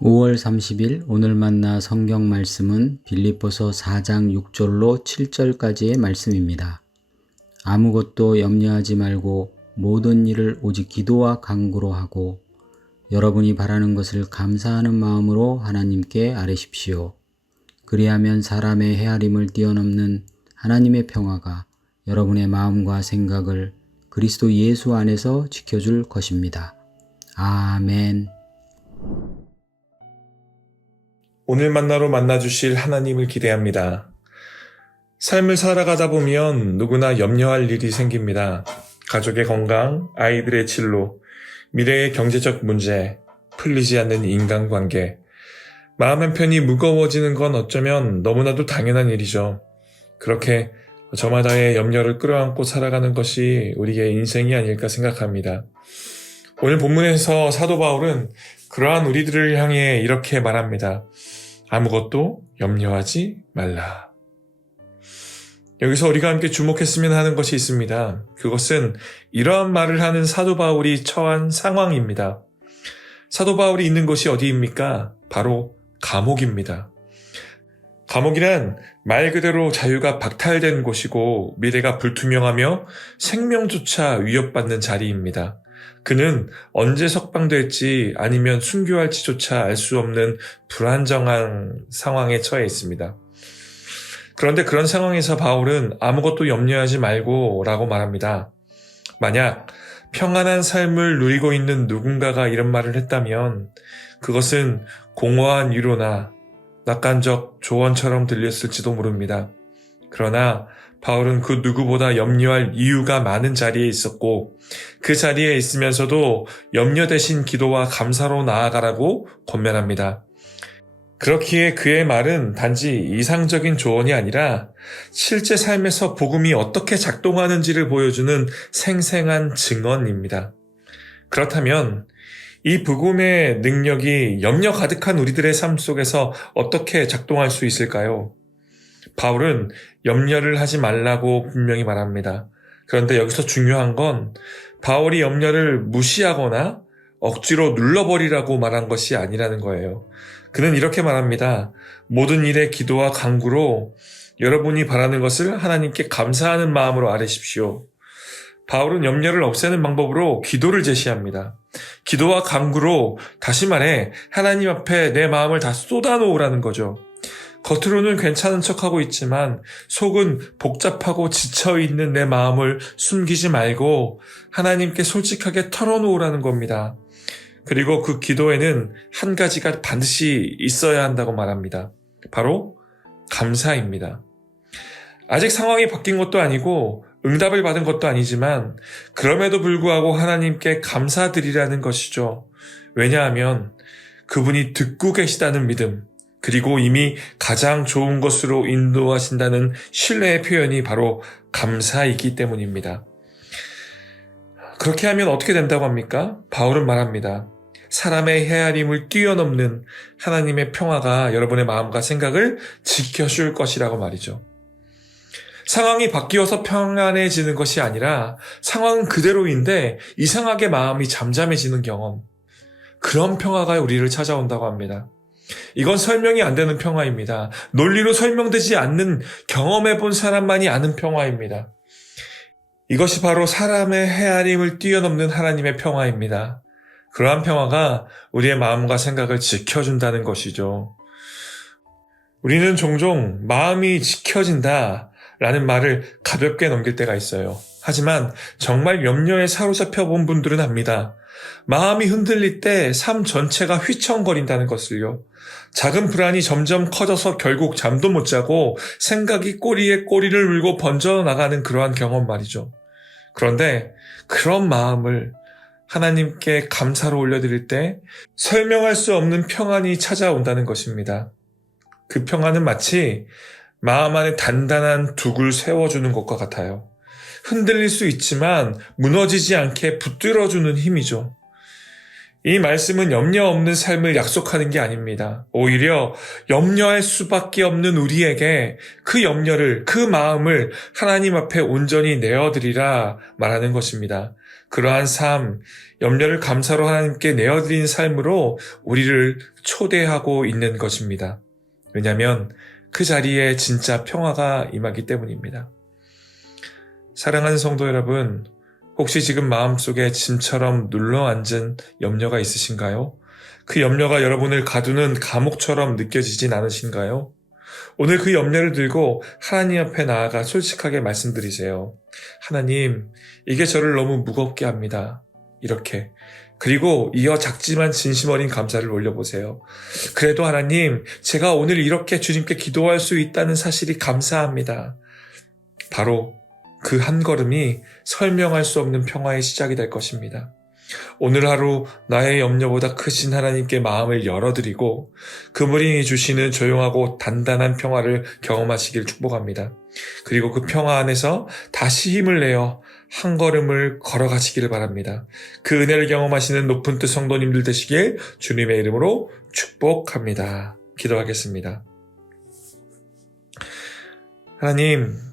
5월 30일 오늘 만나 성경 말씀은 빌립보서 4장 6절로 7절까지의 말씀입니다. 아무것도 염려하지 말고 모든 일을 오직 기도와 간구로 하고 여러분이 바라는 것을 감사하는 마음으로 하나님께 아뢰십시오. 그리하면 사람의 헤아림을 뛰어넘는 하나님의 평화가 여러분의 마음과 생각을 그리스도 예수 안에서 지켜줄 것입니다. 아멘. 오늘 만나로 만나주실 하나님을 기대합니다. 삶을 살아가다 보면 누구나 염려할 일이 생깁니다. 가족의 건강, 아이들의 진로, 미래의 경제적 문제, 풀리지 않는 인간관계. 마음 한편이 무거워지는 건 어쩌면 너무나도 당연한 일이죠. 그렇게 저마다의 염려를 끌어안고 살아가는 것이 우리의 인생이 아닐까 생각합니다. 오늘 본문에서 사도 바울은 그러한 우리들을 향해 이렇게 말합니다. 아무것도 염려하지 말라. 여기서 우리가 함께 주목했으면 하는 것이 있습니다. 그것은 이러한 말을 하는 사도 바울이 처한 상황입니다. 사도 바울이 있는 곳이 어디입니까? 바로 감옥입니다. 감옥이란 말 그대로 자유가 박탈된 곳이고 미래가 불투명하며 생명조차 위협받는 자리입니다. 그는 언제 석방될지 아니면 순교할지조차 알 수 없는 불안정한 상황에 처해 있습니다. 그런데 그런 상황에서 바울은 아무것도 염려하지 말고 라고 말합니다. 만약 평안한 삶을 누리고 있는 누군가가 이런 말을 했다면 그것은 공허한 위로나 낙관적 조언처럼 들렸을지도 모릅니다. 그러나 바울은 그 누구보다 염려할 이유가 많은 자리에 있었고 그 자리에 있으면서도 염려 대신 기도와 감사로 나아가라고 권면합니다. 그렇기에 그의 말은 단지 이상적인 조언이 아니라 실제 삶에서 복음이 어떻게 작동하는지를 보여주는 생생한 증언입니다. 그렇다면 이 복음의 능력이 염려 가득한 우리들의 삶 속에서 어떻게 작동할 수 있을까요? 바울은 염려를 하지 말라고 분명히 말합니다. 그런데 여기서 중요한 건 바울이 염려를 무시하거나 억지로 눌러버리라고 말한 것이 아니라는 거예요. 그는 이렇게 말합니다. 모든 일에 기도와 간구로 여러분이 바라는 것을 하나님께 감사하는 마음으로 아뢰십시오. 바울은 염려를 없애는 방법으로 기도를 제시합니다. 기도와 간구로 다시 말해 하나님 앞에 내 마음을 다 쏟아놓으라는 거죠. 겉으로는 괜찮은 척하고 있지만 속은 복잡하고 지쳐있는 내 마음을 숨기지 말고 하나님께 솔직하게 털어놓으라는 겁니다. 그리고 그 기도에는 한 가지가 반드시 있어야 한다고 말합니다. 바로 감사입니다. 아직 상황이 바뀐 것도 아니고 응답을 받은 것도 아니지만 그럼에도 불구하고 하나님께 감사드리라는 것이죠. 왜냐하면 그분이 듣고 계시다는 믿음, 그리고 이미 가장 좋은 것으로 인도하신다는 신뢰의 표현이 바로 감사이기 때문입니다. 그렇게 하면 어떻게 된다고 합니까? 바울은 말합니다. 사람의 헤아림을 뛰어넘는 하나님의 평화가 여러분의 마음과 생각을 지켜줄 것이라고 말이죠. 상황이 바뀌어서 평안해지는 것이 아니라 상황은 그대로인데 이상하게 마음이 잠잠해지는 경험. 그런 평화가 우리를 찾아온다고 합니다. 이건 설명이 안 되는 평화입니다. 논리로 설명되지 않는 경험해본 사람만이 아는 평화입니다. 이것이 바로 사람의 헤아림을 뛰어넘는 하나님의 평화입니다. 그러한 평화가 우리의 마음과 생각을 지켜준다는 것이죠. 우리는 종종 마음이 지켜진다 라는 말을 가볍게 넘길 때가 있어요. 하지만 정말 염려에 사로잡혀 본 분들은 압니다. 마음이 흔들릴 때 삶 전체가 휘청거린다는 것을요. 작은 불안이 점점 커져서 결국 잠도 못 자고 생각이 꼬리에 꼬리를 물고 번져나가는 그러한 경험 말이죠. 그런데 그런 마음을 하나님께 감사로 올려드릴 때 설명할 수 없는 평안이 찾아온다는 것입니다. 그 평안은 마치 마음 안에 단단한 둑을 세워주는 것과 같아요. 흔들릴 수 있지만 무너지지 않게 붙들어주는 힘이죠. 이 말씀은 염려 없는 삶을 약속하는 게 아닙니다. 오히려 염려할 수밖에 없는 우리에게 그 염려를, 그 마음을 하나님 앞에 온전히 내어드리라 말하는 것입니다. 그러한 삶, 염려를 감사로 하나님께 내어드리는 삶으로 우리를 초대하고 있는 것입니다. 왜냐하면 그 자리에 진짜 평화가 임하기 때문입니다. 사랑하는 성도 여러분, 혹시 지금 마음속에 짐처럼 눌러앉은 염려가 있으신가요? 그 염려가 여러분을 가두는 감옥처럼 느껴지진 않으신가요? 오늘 그 염려를 들고 하나님 앞에 나아가 솔직하게 말씀드리세요. 하나님, 이게 저를 너무 무겁게 합니다. 이렇게. 그리고 이어 작지만 진심 어린 감사를 올려보세요. 그래도 하나님, 제가 오늘 이렇게 주님께 기도할 수 있다는 사실이 감사합니다. 바로 그 한 걸음이 설명할 수 없는 평화의 시작이 될 것입니다. 오늘 하루 나의 염려보다 크신 하나님께 마음을 열어드리고 그분이 주시는 조용하고 단단한 평화를 경험하시길 축복합니다. 그리고 그 평화 안에서 다시 힘을 내어 한 걸음을 걸어가시기를 바랍니다. 그 은혜를 경험하시는 높은 뜻 성도님들 되시길 주님의 이름으로 축복합니다. 기도하겠습니다. 하나님,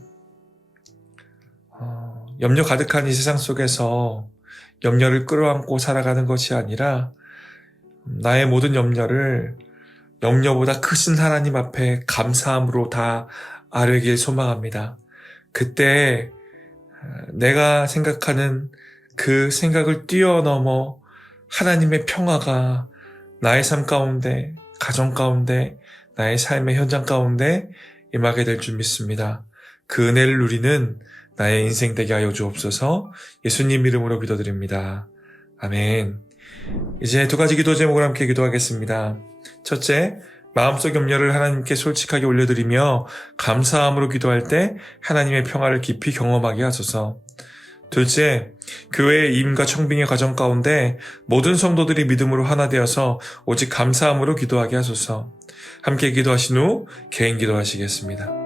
염려 가득한 이 세상 속에서 염려를 끌어안고 살아가는 것이 아니라 나의 모든 염려를 염려보다 크신 하나님 앞에 감사함으로 다 아뢰길 소망합니다. 그때 내가 생각하는 그 생각을 뛰어넘어 하나님의 평화가 나의 삶 가운데, 가정 가운데, 나의 삶의 현장 가운데 임하게 될 줄 믿습니다. 그 은혜를 누리는 나의 인생 되게 하여 주옵소서. 예수님 이름으로 기도드립니다. 아멘. 이제 두 가지 기도 제목을 함께 기도하겠습니다. 첫째, 마음속 염려를 하나님께 솔직하게 올려드리며 감사함으로 기도할 때 하나님의 평화를 깊이 경험하게 하소서. 둘째, 교회의 임과 청빙의 과정 가운데 모든 성도들이 믿음으로 하나 되어서 오직 감사함으로 기도하게 하소서. 함께 기도하신 후 개인 기도하시겠습니다.